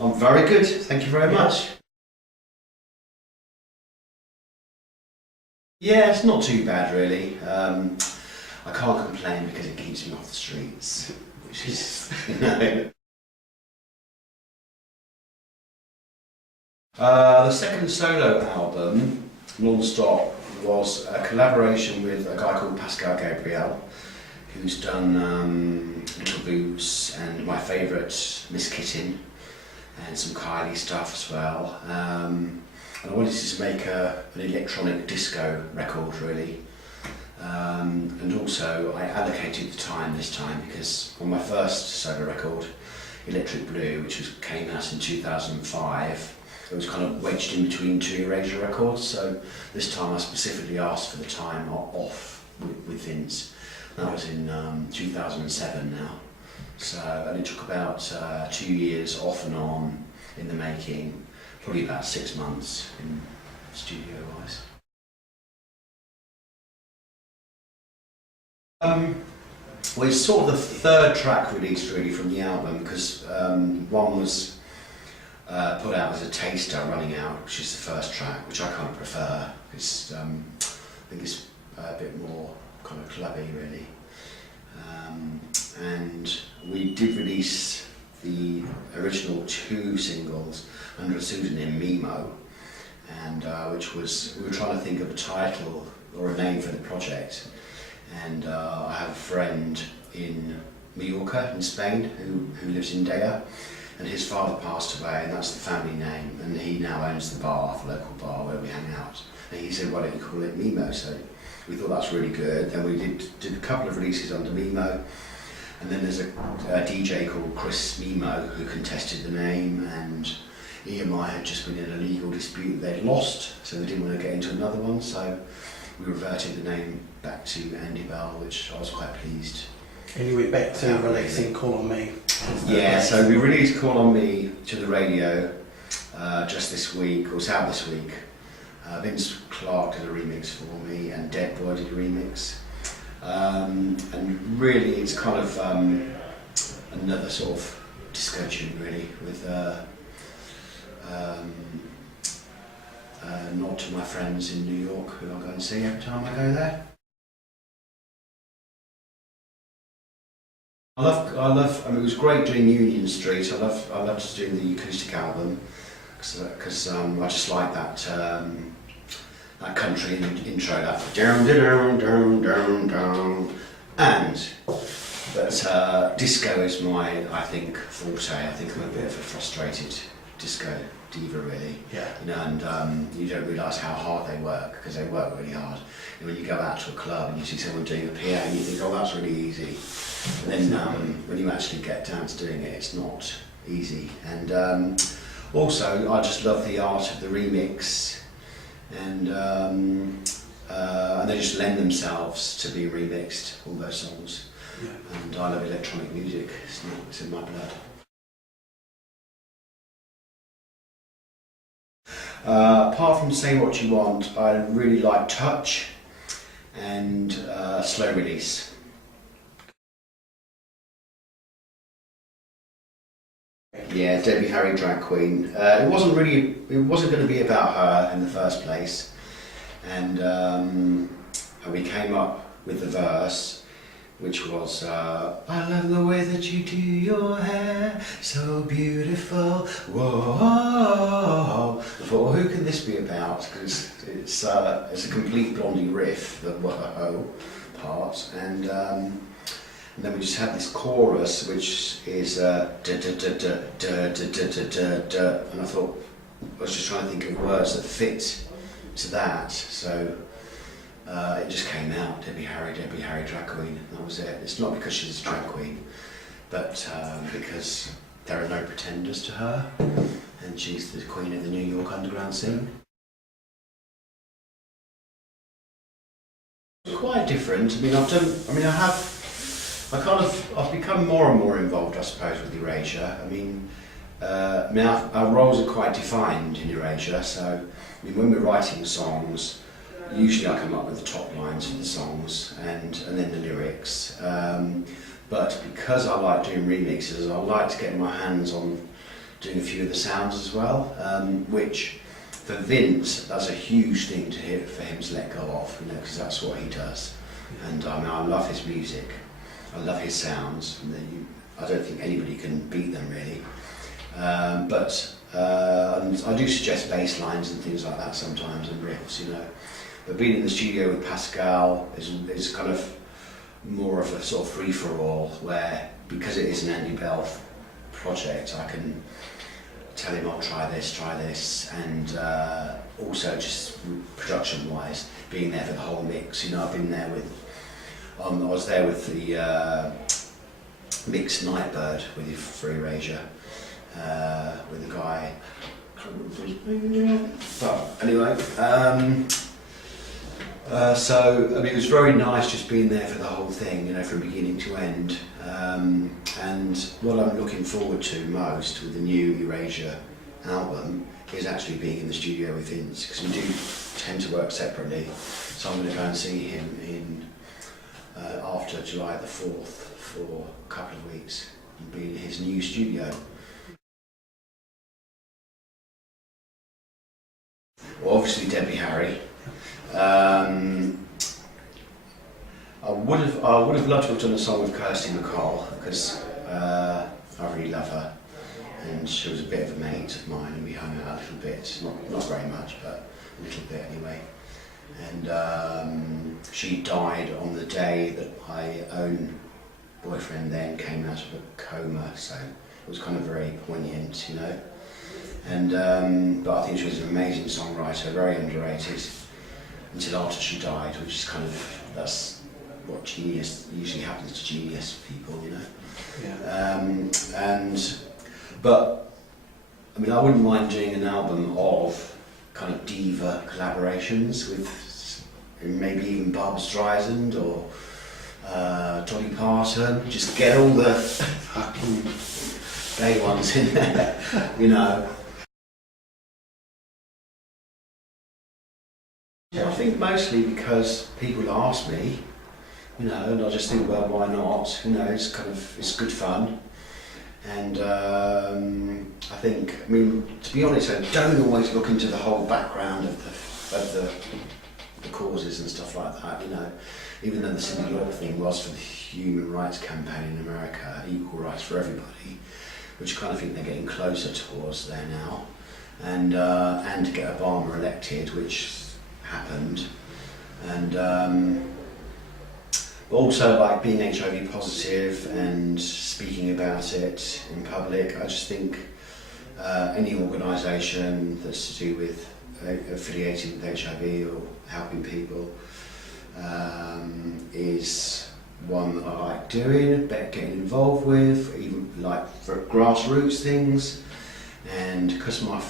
I'm very good, thank you very much. Yeah, it's not too bad really. I can't complain because it keeps me off the streets, which is, you know. The second solo album, Non-Stop, was a collaboration with a guy called Pascal Gabriel, who's done Little Boots and my favourite, Miss Kittin, and some Kylie stuff as well. And I wanted to just make an electronic disco record really. And also I allocated the time this time because on my first solo record, Electric Blue, which came out in 2005, it was kind of wedged in between two Erasure records, so this time I specifically asked for the time off with Vince. That was in 2007 now. So, and it took about 2 years off and on in the making, probably about 6 months in studio wise. Well, it's sort of the third track released really from the album because one was put out as a taster running out, which is the first track, which I kind of prefer. It's, I think it's a bit more kind of clubby really. And we did release the original 2 singles under a pseudonym, Mimo, and which was, we were trying to think of a title or a name for the project. And I have a friend in Mallorca in Spain who lives in Dea, and his father passed away and that's the family name, and he now owns the bar, the local bar where we hang out. And he said, why don't you call it Mimo? So we thought that's really good. Then we did a couple of releases under Mimo, and then there's a DJ called Chris Mimo who contested the name, and EMI had just been in a legal dispute that they'd lost, so they didn't want to get into another one, so we reverted the name back to Andy Bell, which I was quite pleased. And you went back to releasing Call on Me. Yeah, so we released Call on Me to the radio just this week, or it's out this week. Vince Clarke did a remix for me and Dead Boy did a remix. And really it's kind of another sort of disco tune really, with nod to my friends in New York who I go and see every time I go there. I mean, it was great doing Union Street. I loved doing the acoustic album because I just like that that country intro, that down down down down down, and that disco is my, I think, forte. I think I'm a bit of a frustrated disco diva really. Yeah. You know, and you don't realise how hard they work because they work really hard. And when you go out to a club and you see someone doing a PA and you think, oh, that's really easy. And then when you actually get down to doing it, it's not easy. And also, I just love the art of the remix, and they just lend themselves to be remixed, all those songs. Yeah. And I love electronic music, it's in my blood. Apart from Say What You Want, I really like Touch and Slow Release. Yeah, Debbie Harry Drag Queen. It wasn't going to be about her in the first place, and we came up with the verse, which was I love the way that you do your hair, so beautiful, whoa. I thought, who can this be about? Because it's a complete Blondie riff, the whoa part, and then we just had this chorus, which is da da da da da da da da da, and I thought, I was just trying to think of words that fit to that, so it just came out, Debbie Harry Drag Queen, and that was it. It's not because she's a drag queen, but because there are no pretenders to her, and she's the queen of the New York underground scene. It's quite different. I mean, I've become more and more involved, I suppose, with Erasure. I mean, our roles are quite defined in Erasure, so I mean, when we're writing songs, usually I come up with the top lines for the songs and then the lyrics. But because I like doing remixes, I like to get my hands on doing a few of the sounds as well, which for Vince, that's a huge thing to hear for him to let go of, you know, because that's what he does. And I mean, I love his music, I love his sounds, and I don't think anybody can beat them really. And I do suggest bass lines and things like that sometimes, and riffs, you know. But being in the studio with Pascal is kind of more of a sort of free-for-all, where, because it is an Andy Bell project, I can tell him, I'll try this, and also just production-wise, being there for the whole mix. You know, I've been there with, I was there with the mixed Nightbird for Erasure, with the guy. But anyway, so I mean, it was very nice just being there for the whole thing, you know, from beginning to end. And what I'm looking forward to most with the new Erasure album is actually being in the studio with Vince, because we do tend to work separately. So I'm going to go and see him in after July the 4th for a couple of weeks and be in his new studio. Well, obviously Debbie Harry. I would have loved to have done a song with Kirsty MacColl, because I really love her, and she was a bit of a mate of mine, and we hung out a little bit, not very much, but a little bit anyway. And she died on the day that my own boyfriend then came out of a coma, so it was kind of very poignant, you know. And but I think she was an amazing songwriter, very underrated, until after she died, which is kind of, that's what genius usually happens to genius people, you know. Yeah. But I mean, I wouldn't mind doing an album of kind of diva collaborations with maybe even Barbra Streisand or Dolly Parton. Just get all the fucking gay ones in there, you know. I think mostly because people ask me, you know, and I just think, well, why not? You know, it's good fun. And I think, I mean, to be honest, I don't always look into the whole background of the causes and stuff like that, you know. Even though the Cyndi Lauper thing was for the human rights campaign in America, equal rights for everybody, which I kind of think they're getting closer towards there now. And to get Obama elected, which happened, and also like being HIV positive and speaking about it in public. I just think any organisation that's to do with affiliating with HIV or helping people is one that I like doing, getting involved with, even like for grassroots things. And because my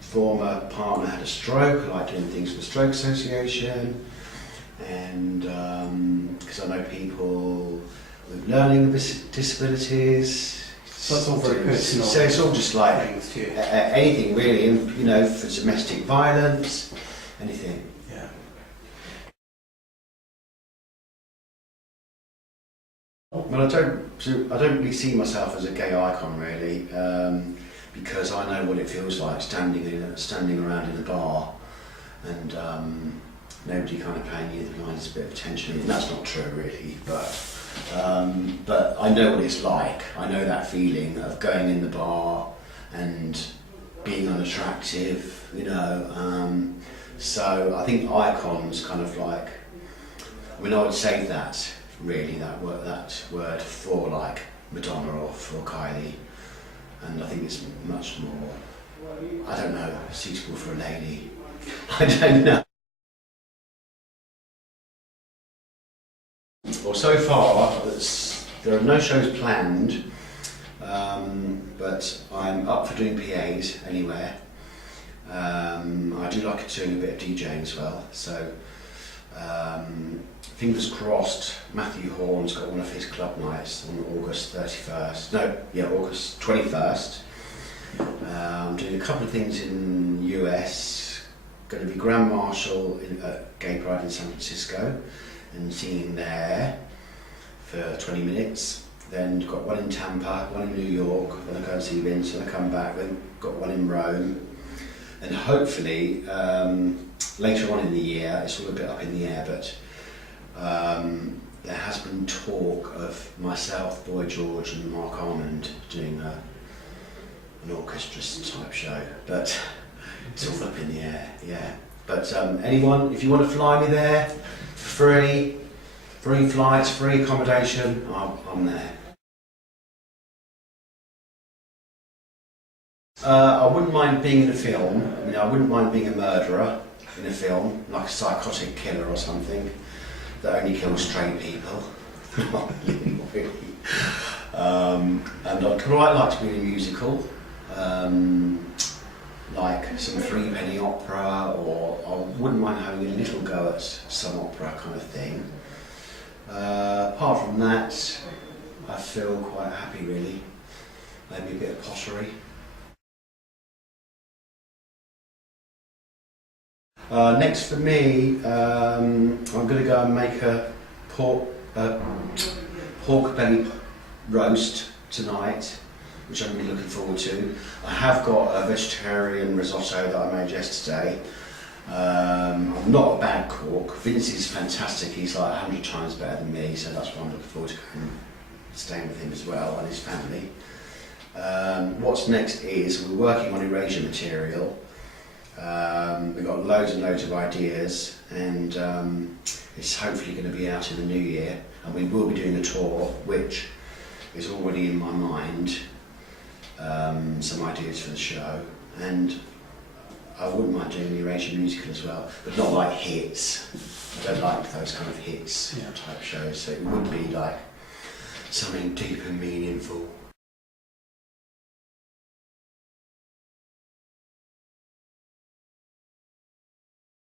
former partner had a stroke, I like doing things for the Stroke Association, and because I know people with learning disabilities. So that's all very personal. So it's all just like anything really, you know, for domestic violence, anything. Yeah. Well, I don't really see myself as a gay icon really. Because I know what it feels like standing around in a bar and nobody kind of paying you the lightest bit of attention. And that's not true really, but I know what it's like. I know that feeling of going in the bar and being unattractive, you know. So I think icons kind of like, I mean, I would save that really, that word for like Madonna or for Kylie. And I think it's much more, I don't know, suitable for a lady. I don't know. Well, so far, there are no shows planned, but I'm up for doing PAs anywhere. I do like doing a bit of DJing as well, so fingers crossed Matthew Horn's got one of his club nights on August 21st. I'm doing a couple of things in the US, going to be Grand Marshal at Gay Pride in San Francisco and singing there for 20 minutes. then got one in Tampa, one in New York, then I go and see Vince, and I come back, then got one in Rome, and hopefully later on in the year, it's all a bit up in the air, but there has been talk of myself, Boy George and Mark Armand doing an orchestra type show, but it's all up in the air, yeah. But anyone, if you want to fly me there, free flights, free accommodation, I'm there. I wouldn't mind being in a film. I mean, I wouldn't mind being a murderer in a film, like a psychotic killer or something that only kills straight people. Not really. And I'd quite like to be in a musical, like some three-penny opera, or I wouldn't mind having a little go at some opera kind of thing. Apart from that, I feel quite happy really. Maybe a bit of pottery. Next for me, I'm going to go and make a pork belly roast tonight, which I'm really looking forward to. I have got a vegetarian risotto that I made yesterday. I'm not a bad cook. Vince is fantastic. He's like 100 times better than me, so that's why I'm looking forward to going and staying with him as well and his family. What's next is we're working on Erasure material. We've got loads and loads of ideas, and it's hopefully going to be out in the new year, and we will be doing a tour which is already in my mind, some ideas for the show, and I wouldn't mind doing the Erasure musical as well, but not like hits. I don't like those kind of hits type shows, so it would be like something deep and meaningful.